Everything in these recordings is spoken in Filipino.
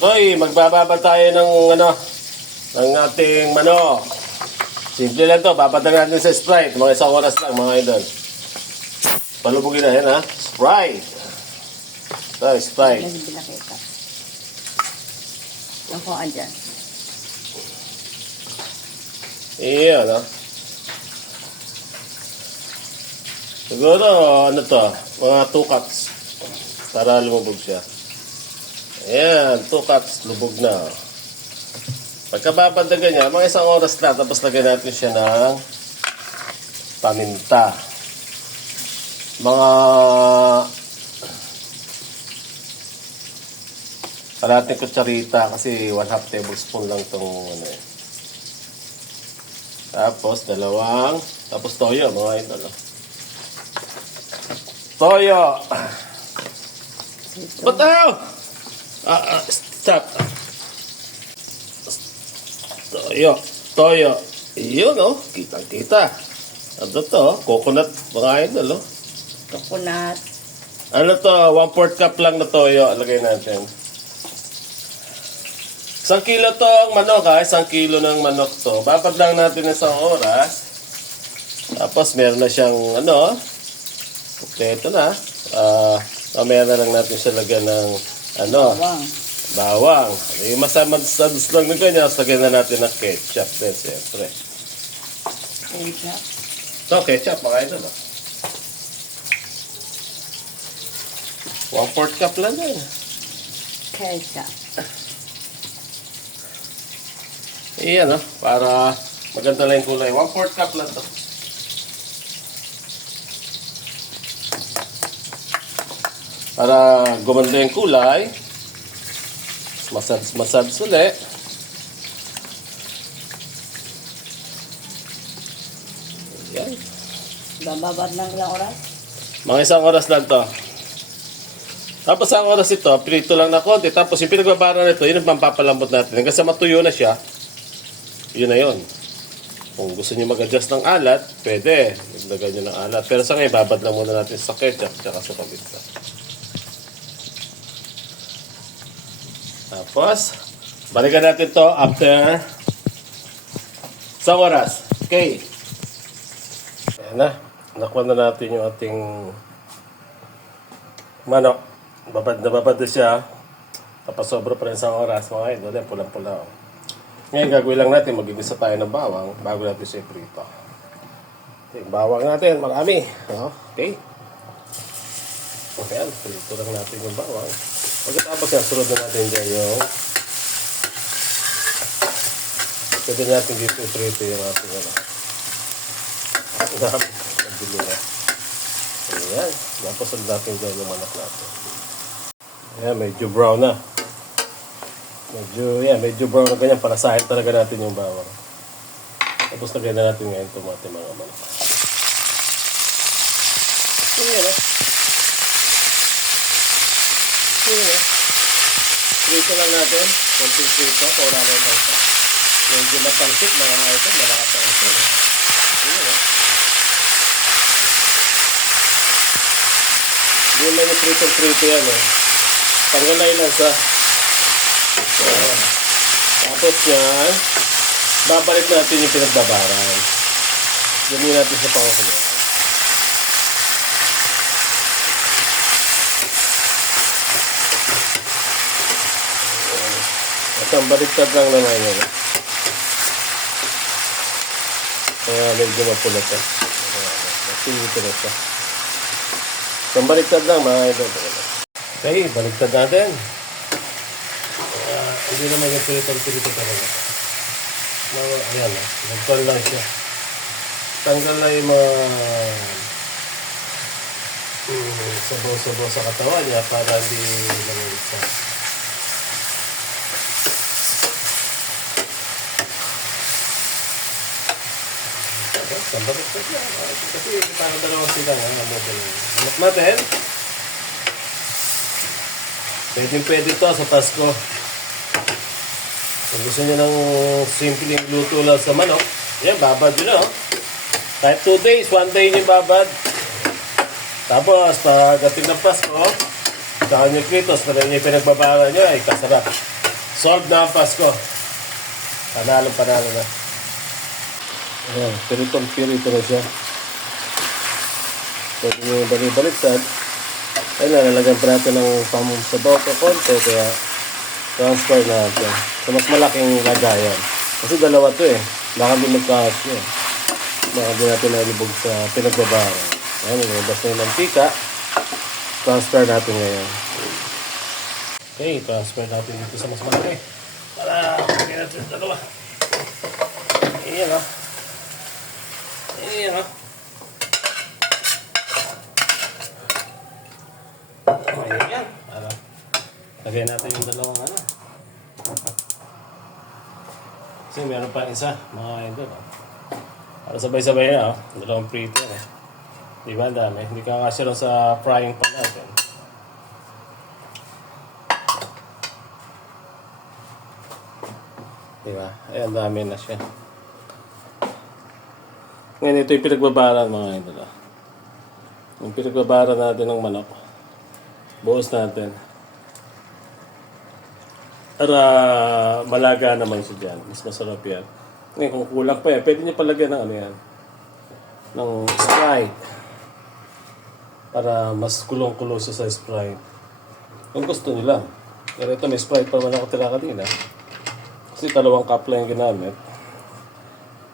Hoy, magbababa tayo ng ng ating manok. Simple lang to, babada natin sa Sprite. Mga isang oras lang, mga idol. Palubugin na yan, ha? Sprite. Ito, Sprite. Nagbilang kita. Ang kuhaan dyan. Iyon, ha? Siguro, ano to? Mga 2 cups. Para lumubog siya. Ayan, 2 cups, lubog na. Pagkababandagan niya, mga isang oras lang, tapos lagyan natin siya ng paminta. Mga kalahating kutsarita kasi 1/2 tablespoon lang itong Tapos, tapos toyo, mga idol. Toyo! Bataw! Stop! Toyo. Iyon, kitang-kita. Ano to? Coconut, mga idol, Coconut. Ano to? 1/4 cup lang na toyo. Lagay natin. 1 kilo to ang manok, ha? 1 kilo ng manok to. Babad lang natin ng 1 oras. Tapos, meron na siyang, kompleto na. Mamaya na lang natin siya lagyan ng, bawang. Yung masamadsads lang na ganyan, lagyan na natin ng ketchup din, siyempre. Ketchup. Ito, ketchup, mga idol. 1/4 cup lang din. Ketchup. Iyan, para maganda lang yung kulay. 1/4 cup lang to. Para gumanda yung kulay. Masads ulit. Ayan. Bababad ng ilang oras? Mga 1 oras lang to. Tapos 1 oras ito, prito lang na konti. Tapos yung pinagbabara nito, yun ang pampapalambot natin. Hanggang sa matuyo na siya, yun na yun. Kung gusto niyo mag-adjust ng alat, pwede. Magdagan nyo ng alat. Pero sa ngayon, babad lang muna natin sa ketchup at sa paminta. Tapos, balikan natin to after 1 oras. Okay. Ayan na. Nakuha na natin yung ating manok. Babad na siya. Tapos sobra pa rin 1 oras. Mga idol, pulang-pula. Ngayon, gagawin lang natin. Mag-igisa tayo ng bawang bago natin siya prito. Okay, bawang natin. Marami. Okay. Okay, prito lang natin yung bawang. Pagkatapos yan, sunod na natin dyan yung pwede natin dito i-prito yung ating pagdili na. Ayan. Tapos sunod natin dyan yung manok natin. Ayan, medyo brown na. Medyo brown na ganyan. Para sahin talaga natin yung bawang. Tapos lagyan na natin ngayon itong ating mga manok. Ayan, Prito lang natin. Konting prito. Kung wala na yung bangsa. Medyo matalsik mga item. Malakas ang item. Ayan, Hindi lang yung prito yan, Tanggalay lang sa tapos yan. Babalik natin yung pinagbabaran. Gawin natin sa pangakuloy. Ang baliktad lang naman yun. Kaya medyo mapulat siya. Ito na siya. Ang baliktad lang mga idol. Okay, baliktad natin. Hindi naman yung pilito talaga. Ayan na. Nagtal lang siya. Tanggal na yung mga sabaw-sabaw sa katawan niya para hindi langit siya. Baliktad niya. Kasi parang 2 sila nga. Anak natin. Pwede ito sa Pasko. Kung gusto nyo ng simpleng luto lang sa manok, yan, babad yun, Kahit 2 days, 1 day nyo babad. Tapos, pagdating ng Pasko, saka nyo kritos, pag nyo pinagbabara nyo, ay kasarap. Solve na ang Pasko. Panalo na. Ayan, pirito na siya. Pwede nyo baliktad. Ayun na, nalagyan pa natin ng sabaw ko konti, kaya transfer natin. So, mas malaking lagayan. Kasi dalawa to eh. Baka din magkakasya. Baka din natin nalibog sa pinagbabaran. Ayan, ilabas na yung mantika. Transfer natin ngayon. Okay, transfer natin dito sa mas malaki. Para pagkain natin yung dalawa. Ayan o. Ayan o. Ayan. Para lagyan natin yung dalawang ano. Kasi meron pa isa, mga idol. Para sabay-sabay na, dalawang prito yan. Di ba, ang dami? Hindi ka kasi lang sa frying pan natin. Di ba? Ay, ang dami na siya. Ngayon, ito yung pinagbabaran, mga idol. Yung pinagbabaran natin ng manok. Buhos natin. Para malaga naman siya dyan. Mas masarap yan. Ngayon, kung kulang pa yan, pwede nyo palagyan ng ano yan. Ng Sprite. Para mas kulong-kulong siya sa Sprite. Kung gusto nila. Pero ito, may Sprite pa naman ako tira kanina. Kasi 2 cup lang yung ginamit.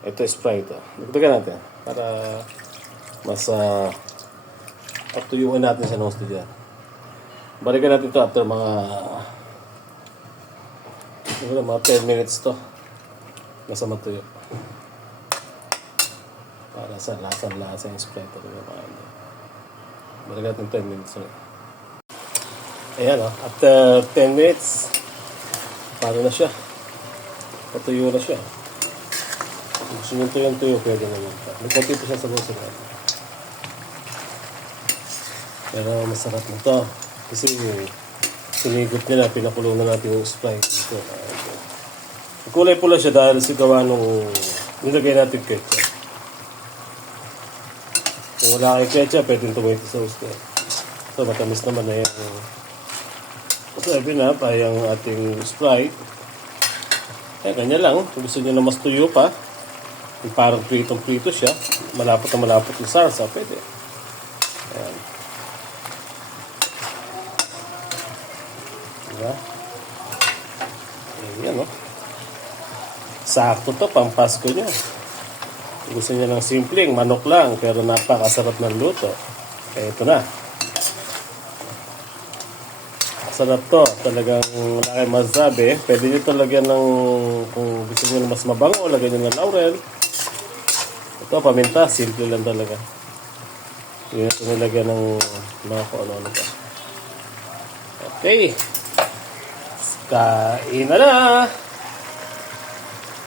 Ito Sprite. Dagdagan natin. Para mas patuyuan natin sa nose dyan. Balikan natin ito after mga siguro mga 10 minutes to. Nasa matuyo. Para sa lasa yung Sprite. Balikan natin 10 minutes ulit. Ayan o. After 10 minutes, paano na siya? Patuyo na siya. Kung gusto nyo tuyo, pwede naman. May konti po siya sa buso natin. Pero masarap na to. Kasi sinigot nila, pinakulo na natin yung Sprite dito. Kulay pula siya dahil sa gawa nung nilagay natin ketchup. Kung wala kayo ketchup, pwede tomato sauce ko. So matamis naman na yung sabi na pa yung ating Sprite. Eh, ganyan lang. Kung gusto nyo na mas tuyo pa, yung parang pritong-prito siya, malapot na malapot yung sarsa, pwede. Ayan. Diba? Ayan, no? Sakto to, pang Pasko nyo. Kung gusto nyo ng simpleng, manok lang, pero napakasarap ng luto. Eh, ito na. Sarap to. Talagang wala kayong masasabi. Pwede nyo ito lagyan ng, kung gusto nyo na mas mabango, lagyan nyo ng laurel. Ito, paminta. Simple lang talaga. Hindi na ito nilagyan ng mga kung ano-ano pa. Okay. Kain na na!